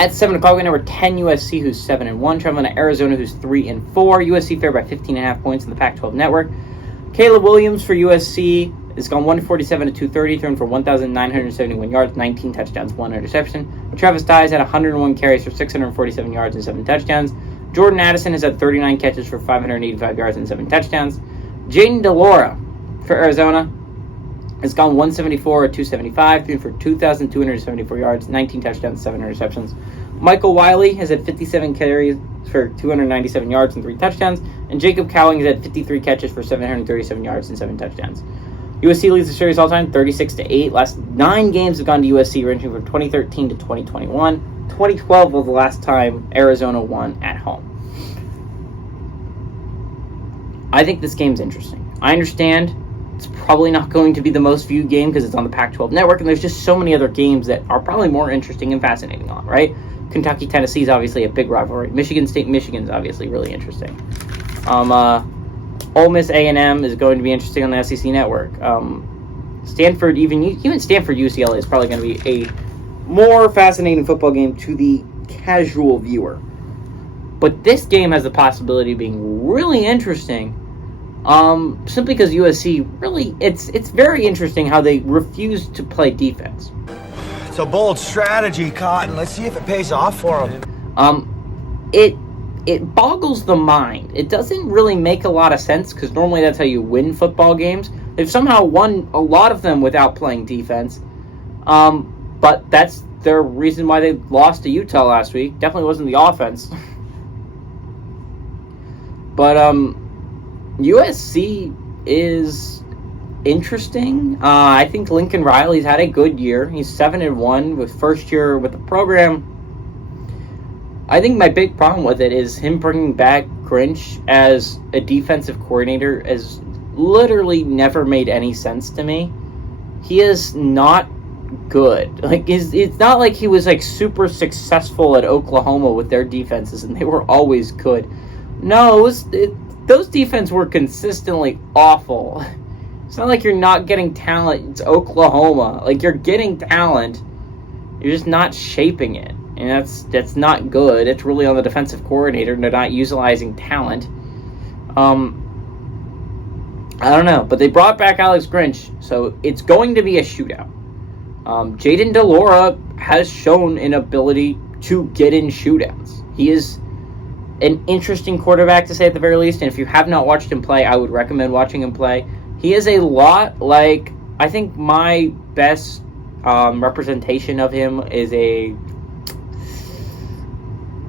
At 7 o'clock, we number 10 USC, who's 7-1, traveling to Arizona, who's 3-4. USC favored by 15.5 points in the Pac-12 network. Caleb Williams for USC has gone 147 to 230, thrown for 1,971 yards, 19 touchdowns, 1 interception. Travis Dyes had 101 carries for 647 yards and 7 touchdowns. Jordan Addison has had 39 catches for 585 yards and 7 touchdowns. Jaden DeLora for Arizona has gone 174 to 275, thrown for 2,274 yards, 19 touchdowns, 7 interceptions. Michael Wiley has had 57 carries for 297 yards and 3 touchdowns. And Jacob Cowling has had 53 catches for 737 yards and 7 touchdowns. USC leads the series all time, 36-8. Last 9 games have gone to USC, ranging from 2013 to 2021. 2012 was the last time Arizona won at home. I think this game's interesting. I understand it's probably not going to be the most viewed game because it's on the Pac-12 network, and there's just so many other games that are probably more interesting and fascinating on, right? Kentucky, Tennessee is obviously a big rivalry. Michigan State, Michigan is obviously really interesting. Ole Miss A&M is going to be interesting on the SEC network. Stanford, even Stanford UCLA is probably going to be a more fascinating football game to the casual viewer. But this game has the possibility of being really interesting, simply because USC really, it's very interesting how they refuse to play defense. It's a bold strategy, Cotton. Let's see if it pays off for them. It boggles the mind. It doesn't really make a lot of sense because normally that's how you win football games. They've somehow won a lot of them without playing defense. But that's their reason why they lost to Utah last week. Definitely wasn't the offense. But USC is interesting. I think Lincoln Riley's had a good year. He's 7-1 with first year with the program. I think my big problem with it is him bringing back Grinch as a defensive coordinator has literally never made any sense to me. He is not good. Like, it's not like he was like super successful at Oklahoma with their defenses and they were always good. No, those defenses were consistently awful. It's not like you're not getting talent. It's Oklahoma. Like, you're getting talent. You're just not shaping it. And that's not good. It's really on the defensive coordinator. They're not utilizing talent. I don't know. But they brought back Alex Grinch, so it's going to be a shootout. Jaden DeLora has shown an ability to get in shootouts. He is an interesting quarterback, to say at the very least. And if you have not watched him play, I would recommend watching him play. He is a lot like, I think my best representation of him is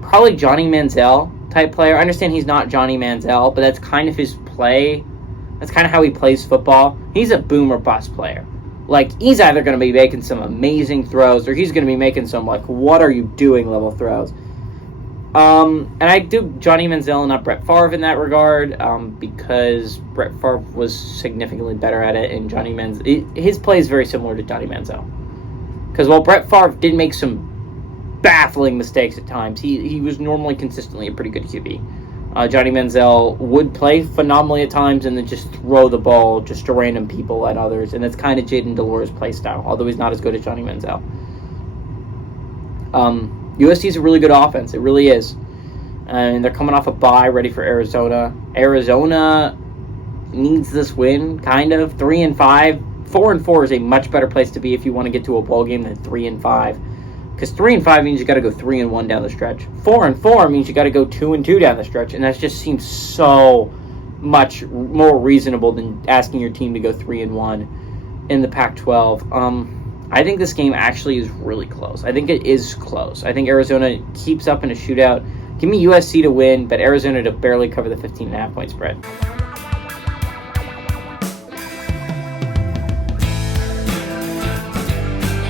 probably Johnny Manziel type player. I understand he's not Johnny Manziel, but that's kind of his play. That's kind of how he plays football. He's a boom or bust player. Like, he's either going to be making some amazing throws or he's going to be making some, like, what are you doing level throws. And I do Johnny Manziel and not Brett Favre in that regard, because Brett Favre was significantly better at it, and Johnny Manziel, his play is very similar to Johnny Manziel. Because while Brett Favre did make some baffling mistakes at times, he was normally consistently a pretty good QB. Johnny Manziel would play phenomenally at times and then just throw the ball just to random people at others, and that's kind of Jaden DeLora's play style, although he's not as good as Johnny Manziel. USC is a really good offense. It really is. And they're coming off a bye, ready for Arizona. Arizona needs this win, kind of. 3-5. 4-4 is a much better place to be if you want to get to a bowl game than 3-5. Because 3-5 means you got to go 3-1 down the stretch. 4-4 means you got to go 2-2 down the stretch. And that just seems so much more reasonable than asking your team to go 3-1 in the Pac-12. I think this game actually is really close. I think it is close. I think Arizona keeps up in a shootout. Give me USC to win, but Arizona to barely cover the 15.5 point spread.